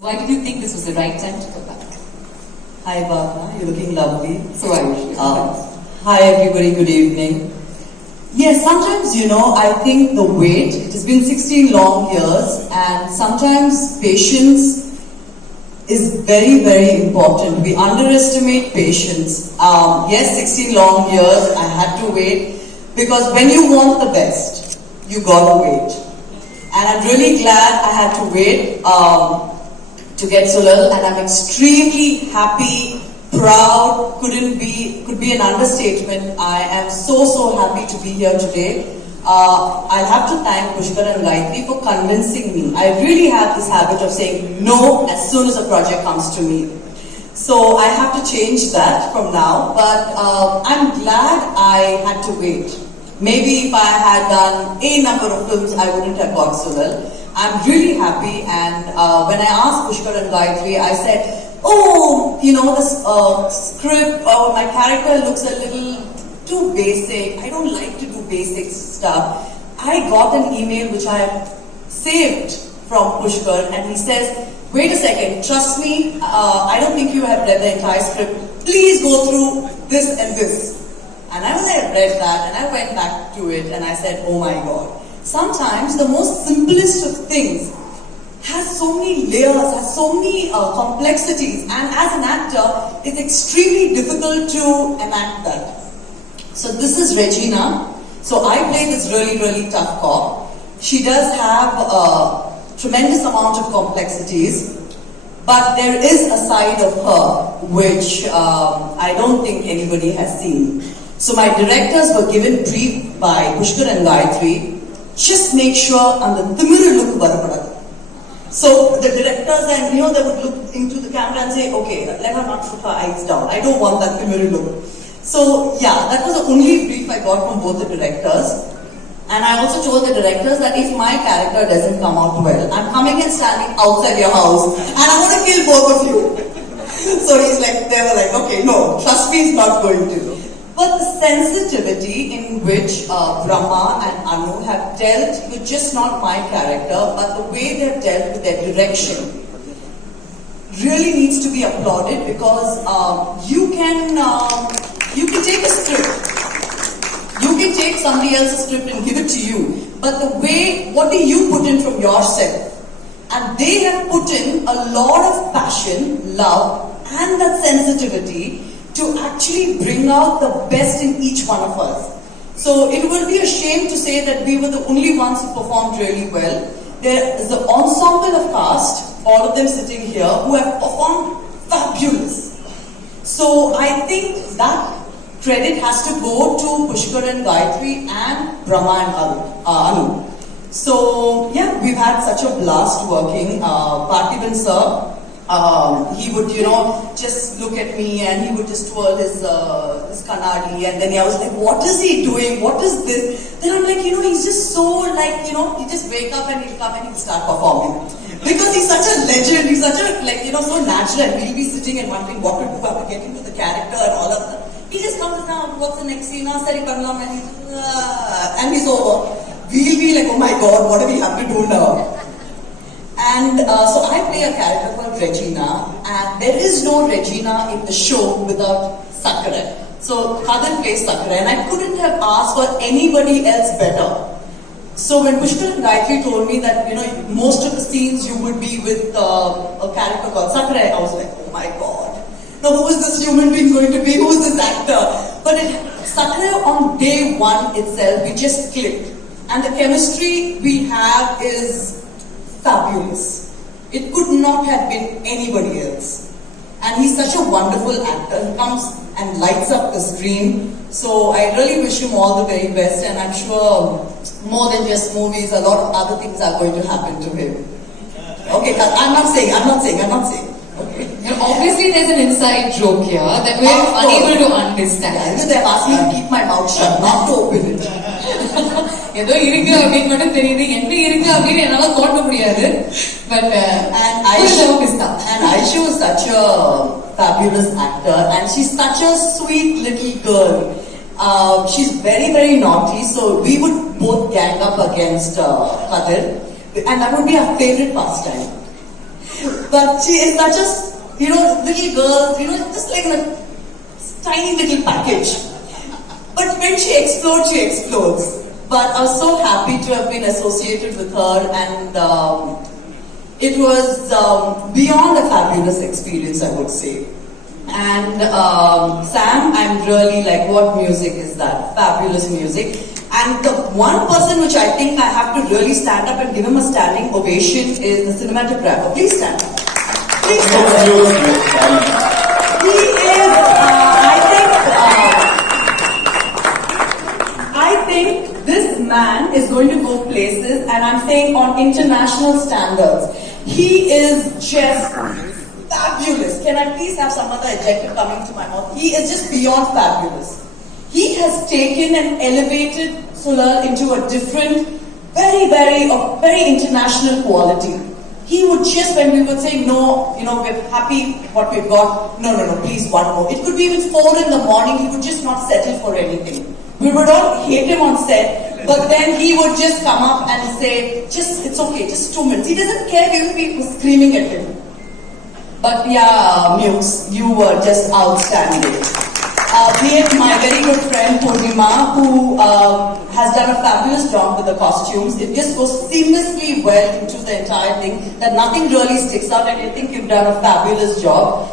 Why did you think this was the right time to come back? Hi Bhavna, you're looking lovely. So I wish you. Hi everybody, good evening. Yes, sometimes I think the wait, it has been 16 long years and sometimes patience is very, very important. We underestimate patience. Yes, 16 long years, I had to wait because when you want the best, you gotta wait. And I'm really glad I had to wait to get Sulal, and I'm extremely happy, proud, could be an understatement. I am so happy to be here today. I'll have to thank Pushkar and Gayatri for convincing me. I really have this habit of saying no as soon as a project comes to me. So I have to change that from now, but I'm glad I had to wait. Maybe if I had done a number of films, I wouldn't have got Sulal. I'm really happy, and when I asked Pushkar and Gayatri, I said, this script or my character looks a little too basic. I don't like to do basic stuff. I got an email which I have saved from Pushkar, and he says, wait a second, trust me, I don't think you have read the entire script. Please go through this and this. And when I read that, and I went back to it, and I said, oh my God. Sometimes the most simplest of things has so many layers, has so many complexities, and as an actor, it's extremely difficult to enact that. So this is Regina. So I play this really tough cop. She does have a tremendous amount of complexities, but there is a side of her which I don't think anybody has seen. So my directors were given brief by Pushkar and Gayatri. Just make sure and the thimiru look varapadadu. So the directors and they would look into the camera and say, okay, let her not put her eyes down. I don't want that thimiru look. So yeah, that was the only brief I got from both the directors. And I also told the directors that if my character doesn't come out well, I'm coming and standing outside your house and I'm going to kill both of you. So they were like, okay, no, trust me, he's not going to. But the sensitivity in which Brahma and Anu have dealt with just not my character, but the way they've dealt with their direction really needs to be applauded, because you can take a script, you can take somebody else's script and give it to you, but the way, what do you put in from yourself? And they have put in a lot of passion, love, and that sensitivity to actually bring out the best in each one of us. So it will be a shame to say that we were the only ones who performed really well. There is an ensemble of cast, all of them sitting here, who have performed fabulous. So I think that credit has to go to Pushkar and Gayatri and Brahma and Anu. So yeah, we've had such a blast working. Parthiban sir, he would, just look at me and he would just twirl his kannadi, and then I was like, what is he doing? What is this? Then I'm like, he's just so he just wake up and he'll come and he'll start performing. Because he's such a legend, he's such a, so natural. We'll be sitting and wondering what to do after getting to the character and all of that. He just comes down, what's the next scene? Sari Karlam, and he's over. We'll be like, oh my God, what do we have to do now? And so I play a character called Regina, and there is no Regina in the show without Sakura. So Kadir plays Sakura, and I couldn't have asked for anybody else better. So when Pushkar and Gayatri told me that most of the scenes you would be with a character called Sakura, I was like, oh my God, now who is this human being going to be? Who is this actor? But Sakura on day one itself, we just clicked, and the chemistry we have is fabulous. It could not have been anybody else. And he's such a wonderful actor. He comes and lights up the screen. So I really wish him all the very best, and I'm sure more than just movies, a lot of other things are going to happen to him. Okay, I'm not saying. Okay. Obviously there's an inside joke here that we're unable to understand. Yeah, they've asked me to keep my mouth shut, not to open it. ஏதோ இருக்கு அப்படின்னு மட்டும் தெரியுது, என்ன இருக்கு அப்படின்னு என்னால தோட்ட முடியாது. But and Aisha was such a fabulous actor, and she's such a sweet little girl. She's very naughty, so we would both gang up against Kadir, and that would be our favorite pastime. But she is such a, little girl, just like in a tiny little package. But when she explodes, she explodes. But I was so happy to have been associated with her, and it was beyond a fabulous experience, I would say. And Sam, I'm really like, what music is that? Fabulous music. And the one person which I think I have to really stand up and give him a standing ovation is the cinematographer. Please stand up. Please stand up. He is, I think this man is going to go places, and I'm saying on international standards. He is just fabulous. Can I please have some other adjective coming to my mouth? He is just beyond fabulous. He has taken and elevated Sulal into a different, very international quality. He would just, when we would say, no, we're happy what we've got, no, please one more. It could be even 4 in the morning, he would just not settle for anything. We would all hate him on set, but then he would just come up and say, it's okay, just 2 minutes. He doesn't care if people were screaming at him. But yeah, Mukes, you were just outstanding. Be it my very good friend Purnima, who has done a fabulous job with the costumes. It just goes seamlessly well into the entire thing, that nothing really sticks out, and I think you've done a fabulous job.